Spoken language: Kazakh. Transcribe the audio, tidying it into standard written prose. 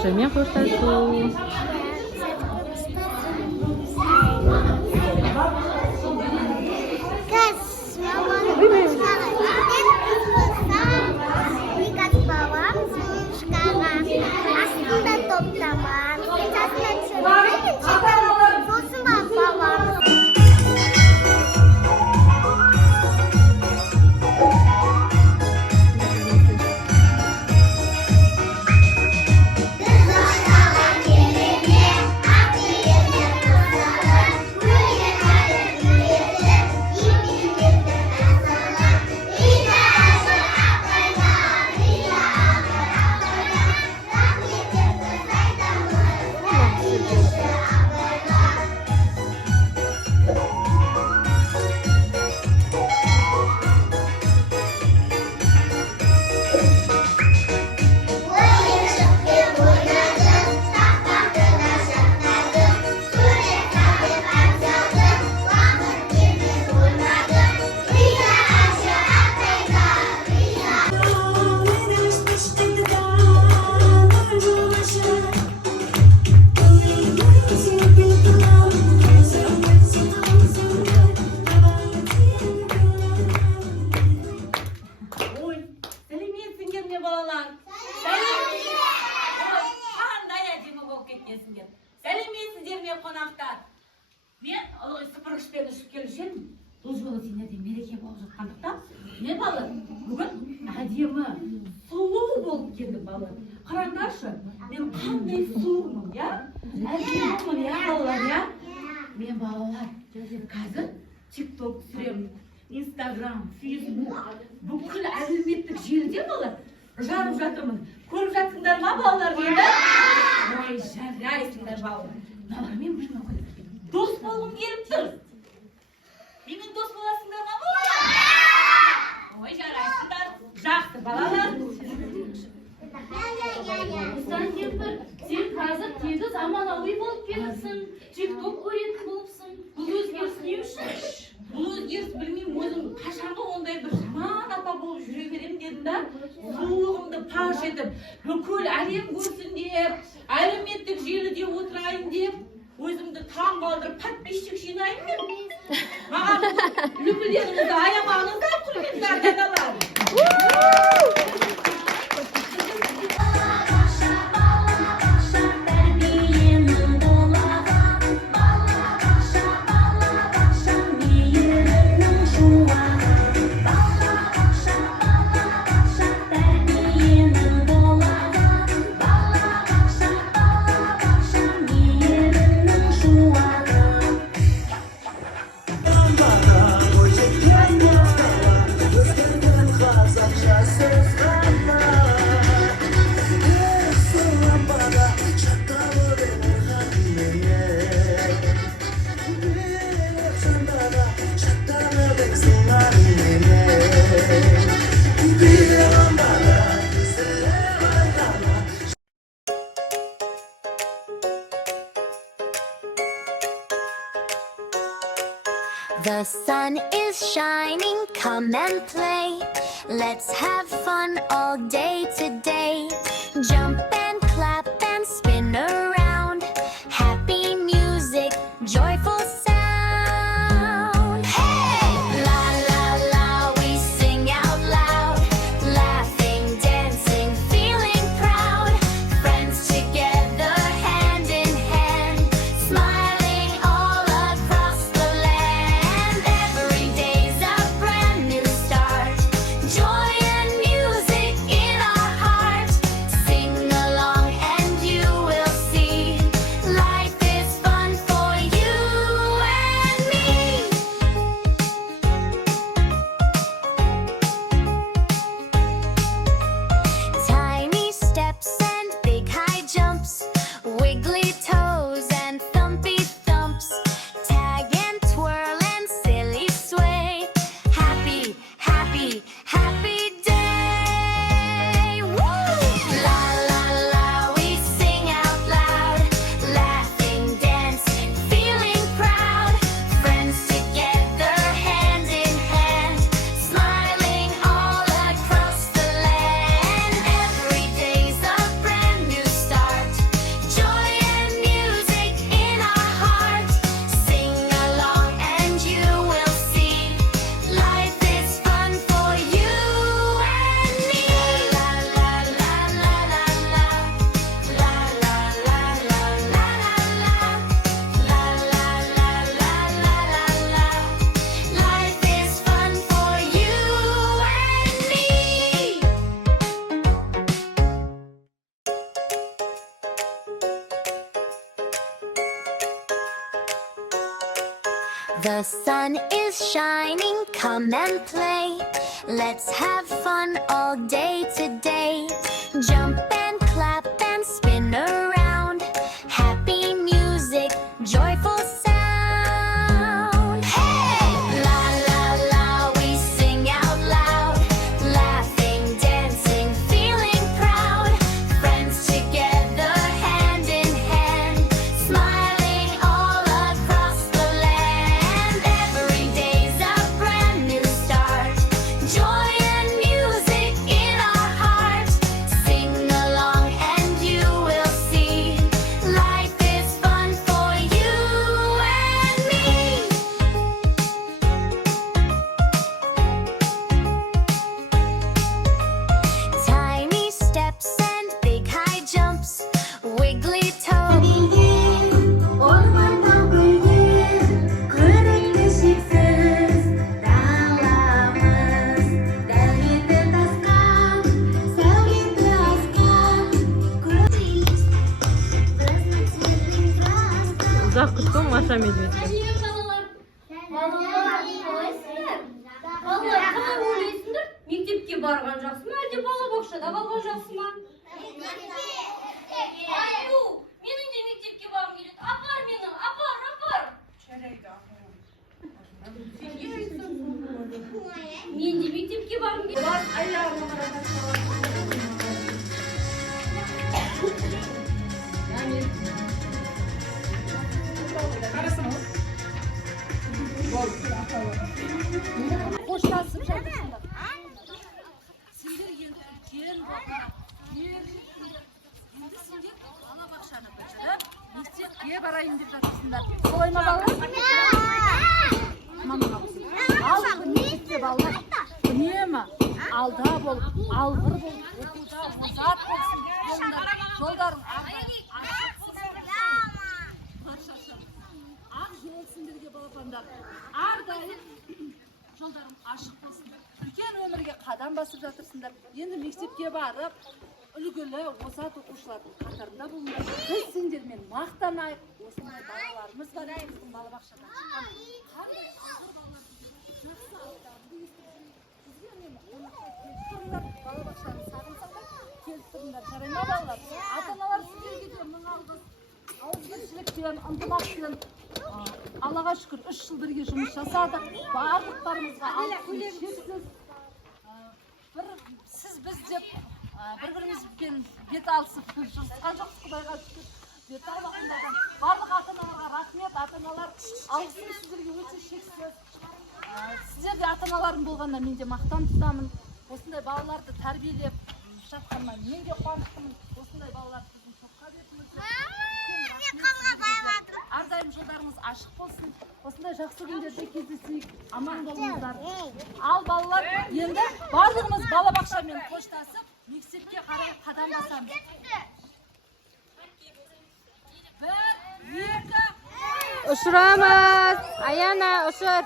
балабақшамен қоштасу. Сәлеметсіздер ме қонақтар? Мен ылғи сыпырғышпен ұшып келушем. Бұл жолы сендерде мереке болып жатқандықтан, не балы? Бүгін әдемі, сұлу болып келдім балы. Қараңдаршы, мен қандай сұлумын, я? Әдемімін, я балалар, я? Мен балалар, қазір тикток түсіремін, инстаграм, фейсбук, бүкіл әлеуметтік желіде балалар жарып жатырмын. Көріп жатсыңдар ма балалар мені? Ой, жарайсыңдар балалар. Мыналармен бір дос болғым келіп тұр. Менің дос боласыңдар ма балалар? Ой, жарайсыңдар. Жақсы балалар. Мұстан кемпір, сен қазір тегі заманауи болып келіпсің, тикток көретін болыпсың. Бұл өзгеріс не үшін? Бұл өзгеріс білмеймін, өзім қашанғы ондай бір жаман апа болып жүре берем дедім да, сұлулығымды паш етіп, бүкіл әлем көрсін деп, әлеуметтік желіде отырайын деп, өзімді таң қалдырып подписчик жинайын деп. Маған үлгілеріңізді аямаңыздар, құрметті ата-аналар. The sun is shining, come and play. Let's have fun all day today. Jump and clap and spin around. Happy music, joyful sound. Hey! La la la, we sing out loud. Laughing, dancing, feeling proud. Friends together, hand in hand. Smiling all across the land. Every day's a brand new start. Joy and music in our heart. The sun is shining, come and play. Let's have fun all day today. Jump and clap and spin around. Happy music, joyful sound. Hey! La la la, we sing out loud. Laughing, dancing, feeling proud. Friends together, hand in hand. Smiling all across the land. Every day's a brand new start. Joy and music in our heart. Sing along and you will see. Life is fun for you and me. Tiny steps and big high jumps. Wiggly toes. Ormanda gülür, kırıklaşıksız dağlarımız. Devleti taskan, sevgili askan. Здравствуйте, Маша Медведь. Балалар қалай ойлайсыңдар? Мектепке барған жақсы ма, әлде балабақшада қалған жақсы ма? Аю, менің де мектепке барғым келеді. Апар мені, апар. Мен де мектепке барғым келеді. Қоштасып жатырсыңдар. Сендер енді үлкен болдыңдар. Енді сендер балабақшаны бітіріп, мектепке барайын деп жатырсыңдар. Солай ма балалар? Мамаға қосып. Ал мектепте балалар үнемі алда болып, алғыр болып, оқуда озат болсын деп болыңдар. Жолдарың ақ жол сендерге балапандар. Әрдайым жолдарың ашық болсын. Үлкен өмірге қадам басып жатырсыңдар. Енді мектепке барып, үлгілі озат оқушылардың қатарында болыңдар. Біз сендермен мақтанайық. Осындай балаларымыз бар, біздің балабақшадан шыққан. Қандай ақыр балалар жақсы аттарды естіп бізге үнемі қонаққа келіп тұрыңдар. Балабақшаны сағынсаңдар, келіп тұрыңдар. Жарай ма балалар? Ата-аналар сіздерге де мың алғыс. Ауызбіршілікпен, ынтымақпен, Аллаға шүкір 3 жыл бірге жұмыс жасадық. Барлықтарымызға алғыс шексіз. Сіз біз деп бір-бірімізбен бет алысып жыртысқан жоқсыз, Құдайға шүкір. Бет алғандаған барлық ата-аналарға рахмет. Ата-аналар алғысым сіздерге өте шексіз. Сіздер де ата-аналарым болғанда мен де мақтан тұтамын. Осындай балаларды тәрбиелеп жатқаныма мен де қуаныштымын. Осындай балаларды біздің топқа бердіңіздер. Әрдайым жолдарыңыз ашық болсын. Осындай жақсы күндерде кездесейік. Аман болыңыздар. Ал балалар, енді барлығымыз балабақшамен қоштасып, мектепке қарай қадам басамыз. 1, 2, Ұшырамыз. Аяна, ұшыр.